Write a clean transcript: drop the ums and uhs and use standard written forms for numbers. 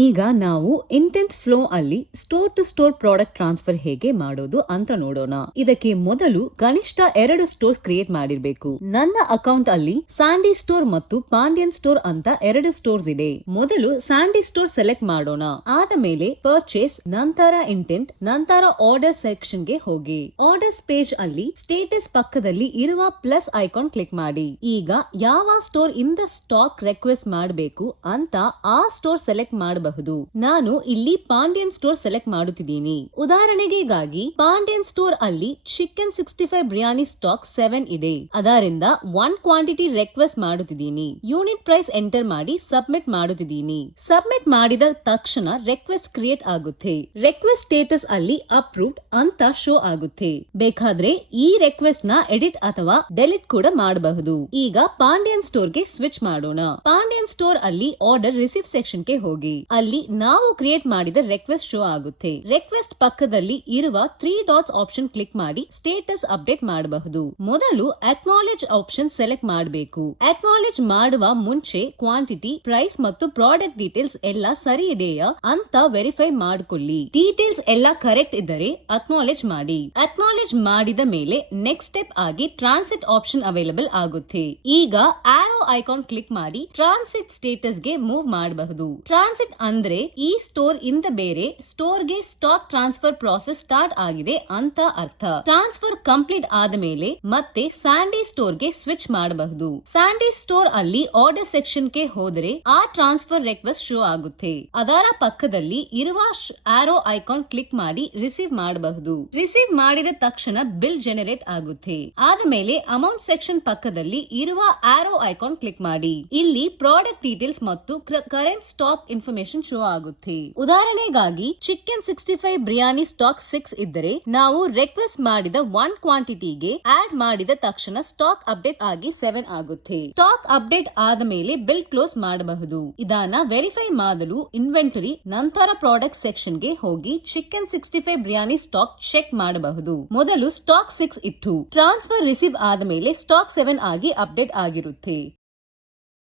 ಈಗ ನಾವು intent flow ಅಲ್ಲಿ store to store product transfer ಹೇಗೆ ಮಾಡೋದು ಅಂತ ನೋಡೋಣ. ಇದಕ್ಕೆ ಮೊದಲು ಕನಿಷ್ಠ 2 ಸ್ಟೋರ್ಸ್ ಕ್ರಿಯೇಟ್ ಮಾಡಿರ್ಬೇಕು. ನನ್ನ ಅಕೌಂಟ್ ಅಲ್ಲಿ ಸ್ಯಾಂಡಿ ಸ್ಟೋರ್ ಮತ್ತು ಪಾಂಡ್ಯನ್ ಸ್ಟೋರ್ ಅಂತ 2 ಸ್ಟೋರ್ಸ್ ಇದೆ. ಮೊದಲು ಸ್ಯಾಂಡಿ ಸ್ಟೋರ್ ಸೆಲೆಕ್ಟ್ ಮಾಡೋಣ. ಆದ ಮೇಲೆ ಪರ್ಚೇಸ್, ನಂತರ ಇಂಟೆಂಟ್, ನಂತರ ಆರ್ಡರ್ ಸೆಕ್ಷನ್ ಗೆ ಹೋಗಿ. ಆರ್ಡರ್ಸ್ ಪೇಜ್ ಅಲ್ಲಿ ಸ್ಟೇಟಸ್ ಪಕ್ಕದಲ್ಲಿ ಇರುವ ಪ್ಲಸ್ ಐಕಾನ್ ಕ್ಲಿಕ್ ಮಾಡಿ. ಈಗ ಯಾವ ಸ್ಟೋರ್ ಇಂದ ಸ್ಟಾಕ್ ರಿಕ್ವೆಸ್ಟ್ ಮಾಡಬೇಕು ಅಂತ ಆ ಸ್ಟೋರ್ ಸೆಲೆಕ್ಟ್ ಮಾಡಬಹುದು. ನಾನು ಇಲ್ಲಿ ಪಾಂಡ್ಯನ್ ಸ್ಟೋರ್ ಸೆಲೆಕ್ಟ್ ಮಾಡುತ್ತಿದ್ದೀನಿ. ಉದಾಹರಣೆಗಾಗಿ ಪಾಂಡ್ಯನ್ ಸ್ಟೋರ್ ಅಲ್ಲಿ ಚಿಕನ್ 65 ಬಿರಿಯಾನಿ ಸ್ಟಾಕ್ 7 ಇದೆ. ಅದರಿಂದ 1 ಕ್ವಾಂಟಿಟಿ ರಿಕ್ವೆಸ್ಟ್ ಮಾಡುತ್ತಿದ್ದೀನಿ. ಯೂನಿಟ್ ಪ್ರೈಸ್ ಎಂಟರ್ ಮಾಡಿ ಸಬ್ಮಿಟ್ ಮಾಡುತ್ತಿದ್ದೀನಿ. ಸಬ್ಮಿಟ್ ಮಾಡಿದ ತಕ್ಷಣ ರಿಕ್ವೆಸ್ಟ್ ಕ್ರಿಯೇಟ್ ಆಗುತ್ತೆ. ರಿಕ್ವೆಸ್ಟ್ ಸ್ಟೇಟಸ್ ಅಲ್ಲಿ ಅಪ್ರೂವ್ಡ್ ಅಂತ ಶೋ ಆಗುತ್ತೆ. ಬೇಕಾದ್ರೆ ಈ ರಿಕ್ವೆಸ್ಟ್ ನ ಎಡಿಟ್ ಅಥವಾ ಡೆಲಿಟ್ ಕೂಡ ಮಾಡಬಹುದು. ಈಗ ಪಾಂಡ್ಯನ್ ಸ್ಟೋರ್ ಗೆ ಸ್ವಿಚ್ ಮಾಡೋಣ. ಪಾಂಡ್ಯನ್ ಸ್ಟೋರ್ ಅಲ್ಲಿ ಆರ್ಡರ್ ರಿಸೀವ್ ಸೆಕ್ಷನ್ ಗೆ ಹೋಗಿ. ಅಲ್ಲಿ ನಾವು ಕ್ರಿಯೇಟ್ ಮಾಡಿದ ರಿಕ್ವೆಸ್ಟ್ ಶೋ ಆಗುತ್ತೆ. ರಿಕ್ವೆಸ್ಟ್ ಪಕ್ಕದಲ್ಲಿ ಇರುವ 3 ಡಾಟ್ಸ್ ಆಪ್ಷನ್ ಕ್ಲಿಕ್ ಮಾಡಿ ಸ್ಟೇಟಸ್ ಅಪ್ಡೇಟ್ ಮಾಡಬಹುದು. ಮೊದಲು ಅಕ್ನಾಲೆಜ್ ಆಪ್ಷನ್ ಸೆಲೆಕ್ಟ್ ಮಾಡಬೇಕು. ಅಕ್ನಾಲೆಜ್ ಮಾಡುವ ಮುಂಚೆ ಕ್ವಾಂಟಿಟಿ, ಪ್ರೈಸ್ ಮತ್ತು ಪ್ರಾಡಕ್ಟ್ ಡೀಟೇಲ್ಸ್ ಎಲ್ಲ ಸರಿ ಇದೆಯಾ ಅಂತ ವೆರಿಫೈ ಮಾಡಿಕೊಳ್ಳಿ. ಡೀಟೇಲ್ಸ್ ಎಲ್ಲ ಕರೆಕ್ಟ್ ಇದ್ದರೆ ಅಕ್ನಾಲೆಜ್ ಮಾಡಿ. ಅಕ್ನಾಲೆಜ್ ಮಾಡಿದ ಮೇಲೆ ನೆಕ್ಸ್ಟ್ ಸ್ಟೆಪ್ ಆಗಿ ಟ್ರಾನ್ಸಿಟ್ ಆಪ್ಷನ್ ಅವೈಲೇಬಲ್ ಆಗುತ್ತೆ. ಈಗ ಆರೋ ಐಕಾನ್ ಕ್ಲಿಕ್ ಮಾಡಿ ಟ್ರಾನ್ಸಿಟ್ ಸ್ಟೇಟಸ್ ಗೆ ಮೂವ್ ಮಾಡಬಹುದು. ಟ್ರಾನ್ಸಿಟ್ ಅಂದ್ರೆ ಈ ಸ್ಟೋರ್ ಇಂದ ಬೇರೆ ಸ್ಟೋರ್ ಗೆ ಸ್ಟಾಕ್ ಟ್ರಾನ್ಸ್ಫರ್ ಪ್ರಾಸೆಸ್ ಸ್ಟಾರ್ಟ್ ಆಗಿದೆ ಅಂತ ಅರ್ಥ. ಟ್ರಾನ್ಸ್ಫರ್ ಕಂಪ್ಲೀಟ್ ಆದ ಮೇಲೆ ಮತ್ತೆ ಸ್ಯಾಂಡಿ ಸ್ಟೋರ್ ಗೆ ಸ್ವಿಚ್ ಮಾಡಬಹುದು. ಸ್ಯಾಂಡಿ ಸ್ಟೋರ್ ಅಲ್ಲಿ ಆರ್ಡರ್ ಸೆಕ್ಷನ್ ಗೆ ಹೋದರೆ ಆ ಟ್ರಾನ್ಸ್ಫರ್ ರಿಕ್ವೆಸ್ಟ್ ಶೋ ಆಗುತ್ತೆ. ಅದರ ಪಕ್ಕದಲ್ಲಿ ಇರುವ ಆರೋ ಐಕಾನ್ ಕ್ಲಿಕ್ ಮಾಡಿ ರಿಸೀವ್ ಮಾಡಬಹುದು. ರಿಸೀವ್ ಮಾಡಿದ ತಕ್ಷಣ ಬಿಲ್ ಜನರೇಟ್ ಆಗುತ್ತೆ. ಆದ ಮೇಲೆ ಅಮೌಂಟ್ ಸೆಕ್ಷನ್ ಪಕ್ಕದಲ್ಲಿ ಇರುವ ಆರೋ ಐಕಾನ್ ಕ್ಲಿಕ್ ಮಾಡಿ. ಇಲ್ಲಿ ಪ್ರಾಡಕ್ಟ್ ಡೀಟೇಲ್ಸ್ ಮತ್ತು ಕರೆಂಟ್ ಸ್ಟಾಕ್ ಇನ್ಫಾರ್ಮೇಶನ್ ಶೋ ಆಗುತ್ತೆ. ಉದಾಹರಣೆಗಾಗಿ ಚಿಕನ್ 65 ಬಿರಿಯಾನಿ ಸ್ಟಾಕ್ 6 ಇದ್ದರೆ ನಾವು ರಿಕ್ವೆಸ್ಟ್ ಮಾಡಿದ 1 ಕ್ವಾಂಟಿಟಿಗೆ ಆಡ್ ಮಾಡಿದ ತಕ್ಷಣ ಸ್ಟಾಕ್ ಅಪ್ಡೇಟ್ ಆಗಿ 7 ಆಗುತ್ತೆ. ಸ್ಟಾಕ್ ಅಪ್ಡೇಟ್ ಆದ ಮೇಲೆ ಬಿಲ್ ಕ್ಲೋಸ್ ಮಾಡಬಹುದು. ಇದನ್ನ ವೆರಿಫೈ ಮಾಡಲು ಇನ್ವೆಂಟರಿ ನಂತರ ಪ್ರಾಡಕ್ಟ್ ಸೆಕ್ಷನ್ ಗೆ ಹೋಗಿ ಚಿಕನ್ 65 ಬಿರಿಯಾನಿ ಸ್ಟಾಕ್ ಚೆಕ್ ಮಾಡಬಹುದು. ಮೊದಲು ಸ್ಟಾಕ್ 6 ಇತ್ತು. ಟ್ರಾನ್ಸ್ಫರ್ ರಿಸೀವ್ ಆದ ಮೇಲೆ ಸ್ಟಾಕ್ 7 ಆಗಿ ಅಪ್ಡೇಟ್ ಆಗಿರುತ್ತೆ.